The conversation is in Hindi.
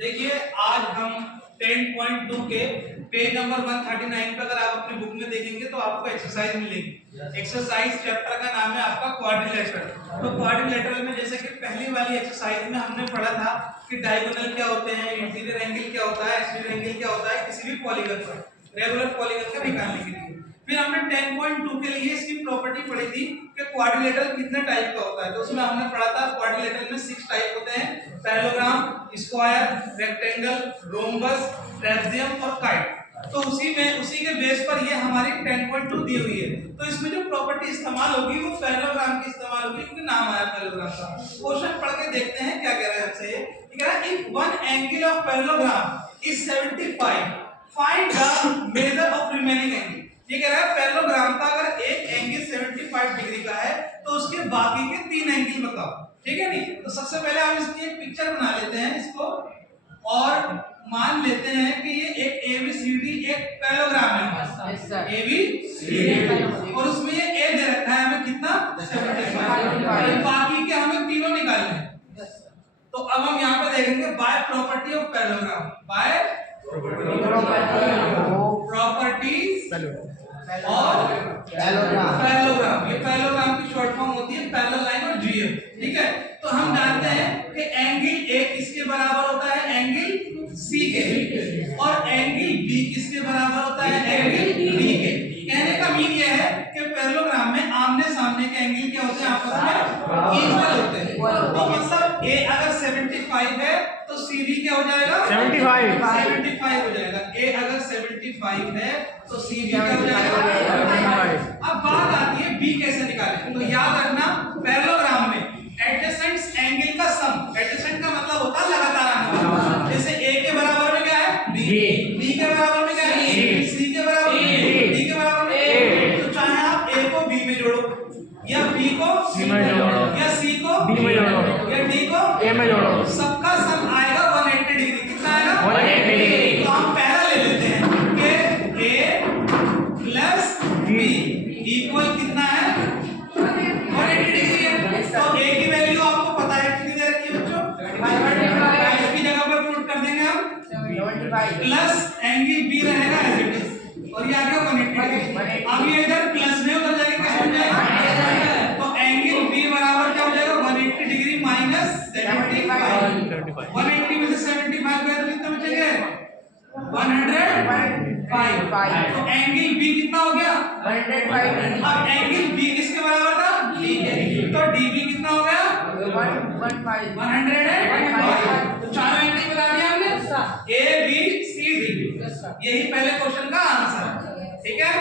देखिए आज हम 10.2 के पेज नंबर 139 पे अगर आप अपनी बुक में देखेंगे तो आपको एक्सरसाइज मिलेगी। एक्सरसाइज चैप्टर का नाम है आपका क्वाड्रिलेटरल। तो क्वाड्रिलेटरल में जैसे कि पहली वाली एक्सरसाइज में हमने पढ़ा था कि डायगोनल क्या होते हैं, इंटीरियर एंगल क्या होता है, एक्सटीरियर एंगल क्या होता है किसी भी पॉलीगन पर, रेगुलर पॉलीगन का निकालने के लिए। फिर हमने 10.2 के लिए इसकी प्रॉपर्टी पढ़ी थी कि क्वाड्रिलेटरल कितने टाइप का होता है। तो उसमें हमने पढ़ा था क्वाड्रिलेटरल में 6 टाइप होते हैं, parallelogram, square, rectangle, rhombus, trapezium और काइट। तो उसी के बेस पर ये हमारी 10.2 दी हुई है। तो इसमें जो प्रॉपर्टी इस्तेमाल होगी वो पैरेललोग्राम की इस्तेमाल होगी, क्योंकि नाम आया पैरेललोग्राम का। क्वेश्चन पढ़ के देखते हैं क्या कह रहा है हमसे। ये कह रहा है if one angle of parallelogram is 75 find the measure of remaining angle. ये कह रहा है पैरेललोग्राम का अगर एक एंगल 75 डिग्री का है तो उसके बाकी के 3 एंगल बताओ, ठीक है नहीं। तो सबसे पहले हम इसकी एक पिक्चर बना लेते हैं इसको, और मान लेते हैं कि ये एक ABCD एक पैरेललोग्राम है, ABCD, और उसमें ये A दे रखा है हमें कितना 75, बाकी के हमें तीनों निकालने हैं। तो अब हम यहाँ पे देखेंगे by property of parallelogram, by properties और पैरेललोग्राम। ये पैरेललोग्राम की शॉर्ट फॉर्म होती है पैरेलल लाइन और GF, ठीक है। तो हम जानते हैं कि एंगल A किसके बराबर होता है, एंगल C के, और एंगल B किसके बराबर होता है, एंगल D के। कहने का मीन यह है कि पैरेललोग्राम में आमने सामने के एंगल क्या होते हैं, आपस में इक्वल होते हैं। तो मतलब A अगर 75 है तो CD क्या हो जाएगा, 75 हो जाएगा। A अगर 75 है तो CD क्या हो जाएगा, 75। अब बात आती है B कैसे निकालें। तो याद रखना पैरेललोग्राम में एडजेसेंट एंगल का सम, एडजेसेंट का मतलब होता है लगातार आने वाला। जैसे A के बराबर में क्या है, B के बराबर में क्या है, C के बराबर में, D के बराबर में A। तो चाहे आप A को B में जोड़ो, या B को C में जोड़ो, या C को D में जोड़ो, या D को A में जोड़ो, सबका सम आएगा 180 डिग्री। कितना आएगा, 180 डिग्री। तो हम पहला ले लेते हैं कि A प्लस B इक्वल कितना है, 180 डिग्री है। तो A की वैल्यू आपको पता है कितनी दे रखी है बच्चों, 75 की जगह पर पुट कर देंगे हम 75 प्लस एंगल B रहेगा एज इट इज, और ये आ गया 180 डिग्री। अब ये इधर प्लस में उधर जाके क्या हो जाएगा, तो एंगल B बराबर क्या हो जाएगा, 180 डिग्री माइनस 75। 180 में से 75 गया तो कितना बचेगा, 105। तो एंगल B कितना हो गया, 105। अब एंगल B किसके बराबर था, D के, तो DB कितना हो गया, 105। तो चारों एंगल बता दिया हमने, ABCD। यही पहले क्वेश्चन का आंसर, ठीक है।